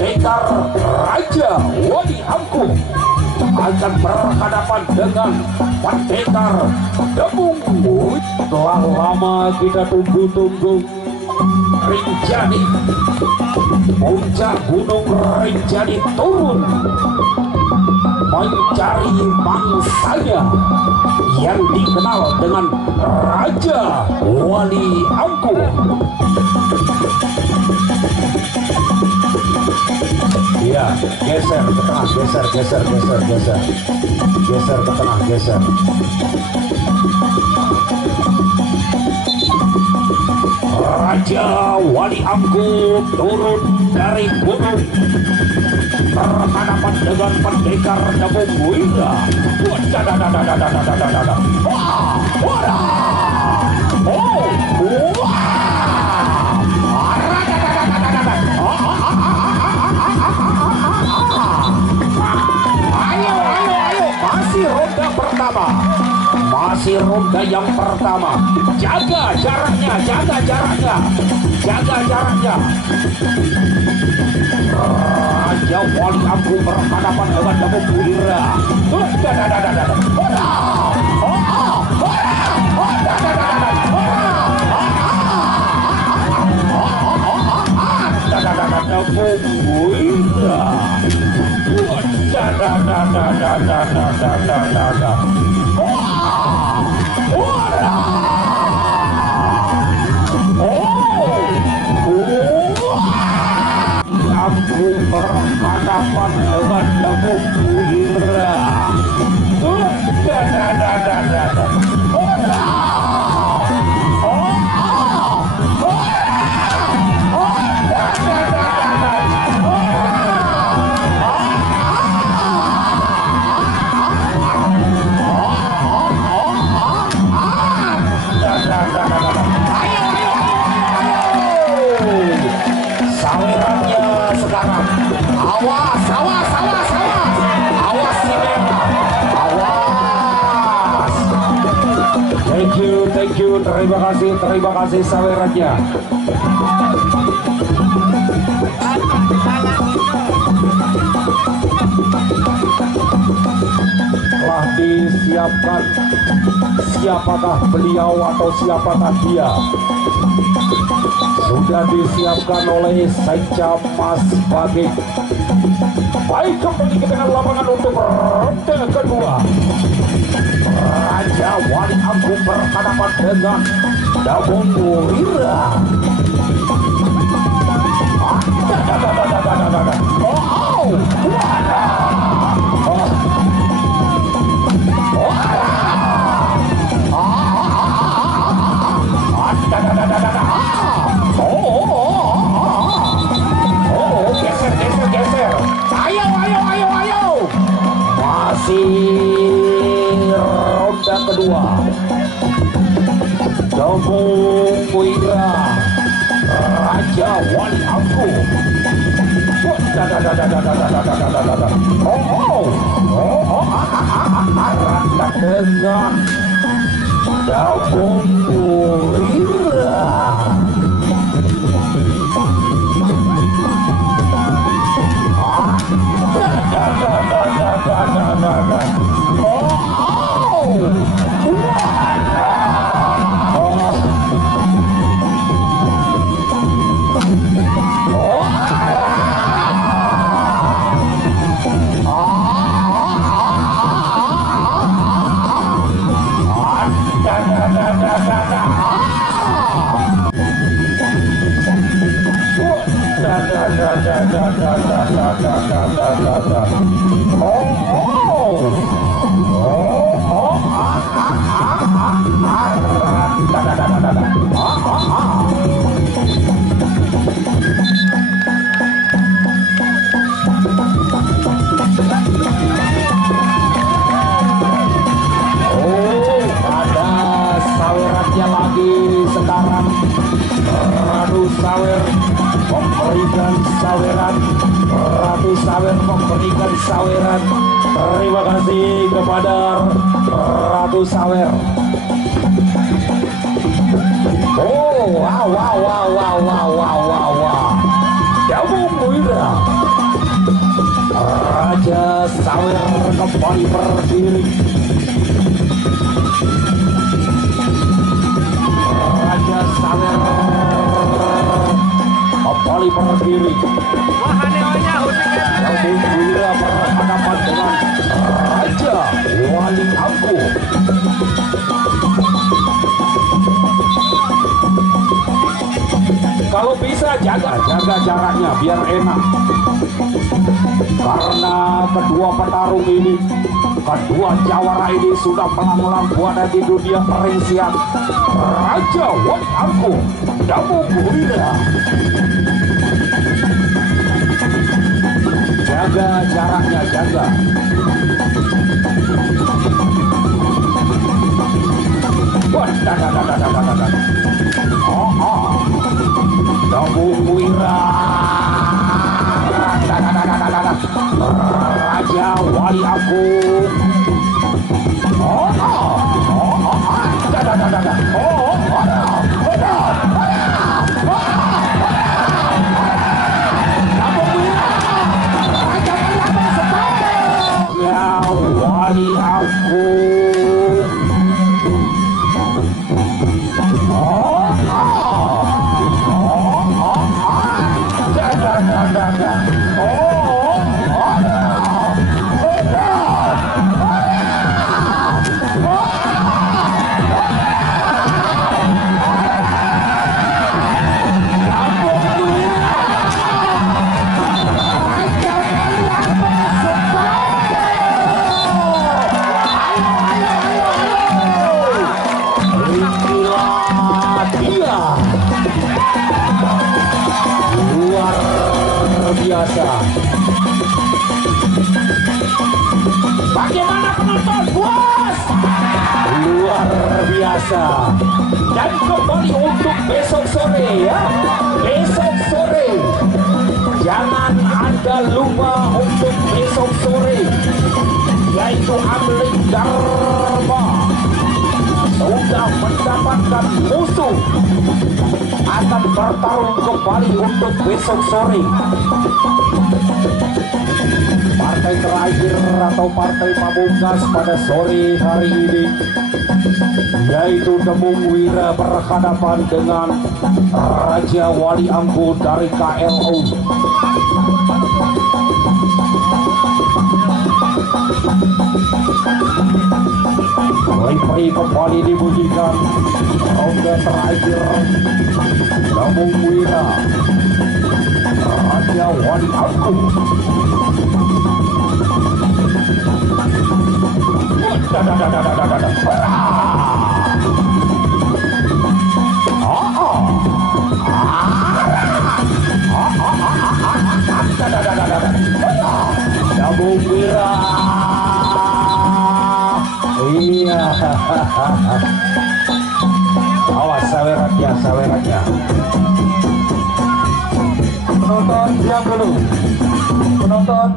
Pendekar Raja Wali Angkuh akan berhadapan dengan Pendekar Debung. Telah lama kita tunggu-tunggu Rinjani, puncak Gunung Rinjani turun mencari mangsanya yang dikenal dengan Raja Wali Angkuh. Iya, geser ke tengah, geser ke tengah, geser. Raja Wali Angkuh turun dari gunung berhadapan dengan Pendekar Debung Wira. Masih ronda yang pertama. Jaga jaraknya. Raja Wali Angkuh berhadapan dengan Debung Wira. Aku berhadapan dengan Debung Wira. Sawerannya sekarang. Awas awas. Thank you, terima kasih sawerannya. Telah disiapkan siapakah beliau atau siapakah dia. Sudah disiapkan oleh Sekja Mas Baging. Baik, kembali ke tengah lapangan untuk ronde kedua. Raja Wali Angkuh berhadapan dengan Debung Wira. Geser. Ayo. Masih ronda kedua. Debung Wira, Raja Wali Angkuh. Dengan Debung Wira. saweran. Ratu Sawer memberikan saweran. Terima kasih kepada Ratu Sawer. Oh, wow. Damung Wira. Raja Sawer kembali berdiri. Raja Sawer kembali berdiri. Damung Wira berhadapan dengan Raja Wali Angku. Kalau bisa jaga jaraknya biar enak. Karena kedua petarung ini, kedua jawara ini sudah melanglang buana di dunia perisian. Raja Wali Angku, Damung Wira. Jaga jaraknya, jaga. Damung Wira. Raja Wali Angku. Wali Angku. Biasa. Bagaimana penonton, bos? Luar biasa. Dan kembali untuk besok sore ya. Besok sore. Jangan Anda lupa untuk besok sore. Yaitu Amlik Dharma sudah mendapatkan musuh, akan bertarung kembali untuk besok sore. Partai terakhir atau partai pamungkas pada sore hari ini yaitu Damung Wira berhadapan dengan Raja Wali Angku dari KLO. Referee kembali dibunyikan. Ronde terakhir Damung Wira, Raja Wali Angku. Damung Wira. Iya. Awas sawerannya. Penonton diam dulu. Penonton